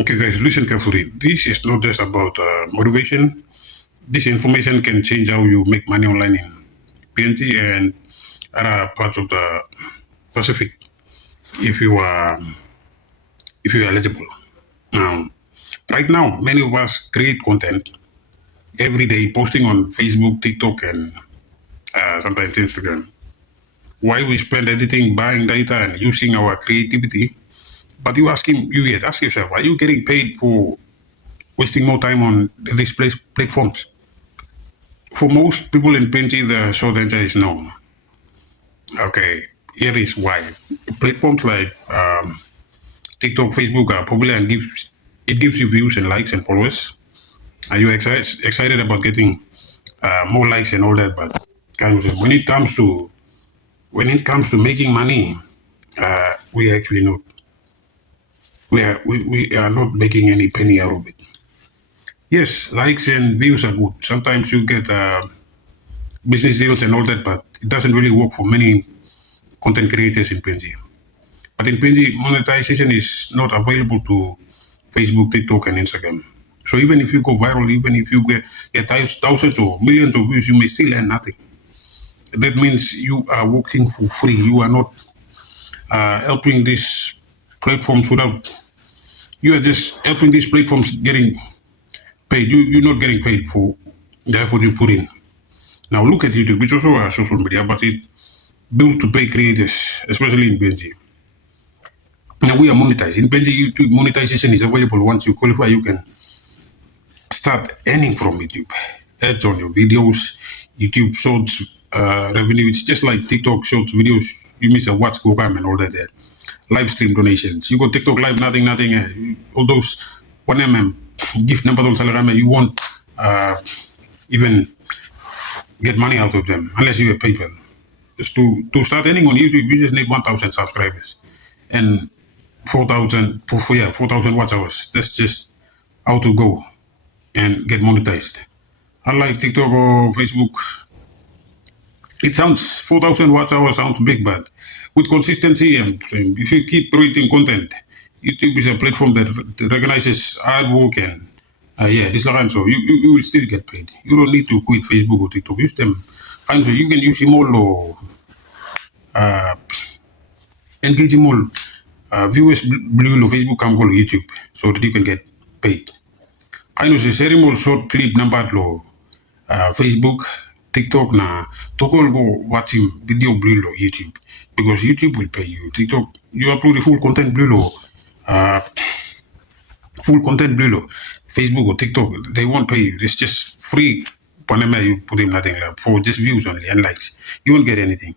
Okay, guys, listen carefully. This is not just about motivation. This information can change how you make money online in PNG and other parts of the Pacific if you are eligible. Um, right now, many of us create content every day, posting on Facebook, TikTok, and sometimes Instagram. Why we spend editing, buying data, and using our creativity? But ask yourself, are you getting paid for wasting more time on these platforms? For most people in PNG, the short answer is no. Okay, here is why. Platforms like TikTok, Facebook are popular and gives you views and likes and followers. Are you excited about getting more likes and all that? But kind of when it comes to making money, we actually not we are not making any penny out of it. Yes, likes and views are good. Sometimes you get business deals and all that, but it doesn't really work for many content creators in PNG. But in PNG, monetization is not available to Facebook, TikTok, and Instagram. So even if you go viral, even if you get thousands or millions of views, you may still earn nothing. That means you are working for free. You are not helping these platforms without. You are just helping these platforms getting paid. You're not getting paid for the effort you put in. Now look at YouTube. It's also a social media, but it's built to pay creators, especially in PNG. Now we are monetized. In PNG, YouTube monetization is available. Once you qualify, you can start earning from YouTube. Ads on your videos, YouTube Shorts revenue. It's just like TikTok Shorts videos. You miss a watch, go and all that there. Live stream donations. You go TikTok live, nothing. All those 1mm gift number you won't even get money out of them unless you have PayPal. Just to start earning on YouTube, you just need 1,000 subscribers and 4,000 watch hours. That's just how to go and get monetized. Unlike TikTok or Facebook, it sounds 4,000 watch hours sounds big, but with consistency and if you keep creating content, YouTube is a platform that recognizes hard work and this like so you will still get paid. You don't need to quit Facebook or TikTok. Use them. And so you can use them all or engage them all. Viewers blue Facebook can go to YouTube so that you can get paid. I know the ceremony short clip number lo Facebook, TikTok na tokol go watching video blue lo YouTube because YouTube will pay you. TikTok you upload the full content blue lo Facebook or TikTok they won't pay you. It's just free. Whenever you put in nothing for just views only and likes, you won't get anything.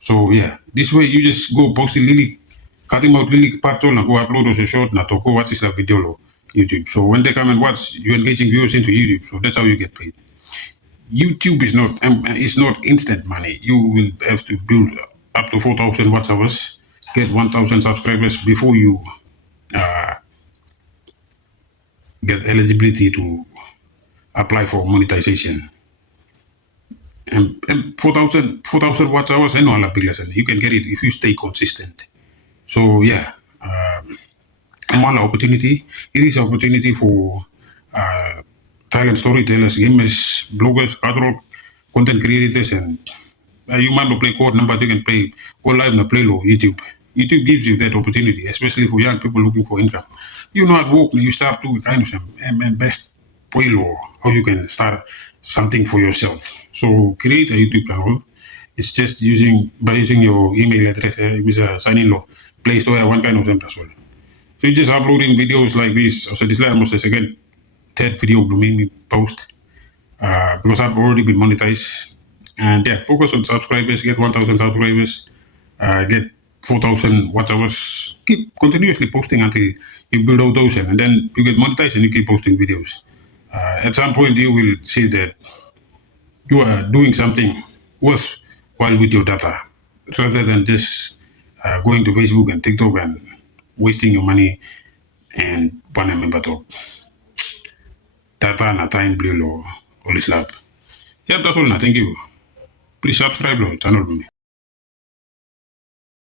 So yeah, this way you just go post it cutting out parts on go upload as a short na to go watch this video lo YouTube. So when they come and watch, you're engaging viewers into YouTube. So that's how you get paid. YouTube is not instant money. You will have to build up to 4,000 watch hours, get 1,000 subscribers before you get eligibility to apply for monetization. And 4,000 watch hours, I know a big lesson. You can get it if you stay consistent. So yeah, and one opportunity. It is an opportunity for talent storytellers, gamers, bloggers, catalog, content creators, and you might play code number. You can play go live and play low YouTube. YouTube gives you that opportunity, especially for young people looking for income. You know at work, you start to kind of and best way or how you can start something for yourself. So create a YouTube channel. It's just using your email address, sign in law, Play Store, one kind of them as well. So you just uploading videos like this. So this is almost again third video to make me post because I've already been monetized. And yeah, focus on subscribers, get 1,000 subscribers, get 4,000 watch hours. Keep continuously posting until you build all those and then you get monetized and you keep posting videos. At some point, you will see that you are doing something worthwhile with your data rather than just going to Facebook and TikTok and wasting your money and one member talk. Data and time blue or this lab. Yeah, that's all. Thank you. Please subscribe to the channel.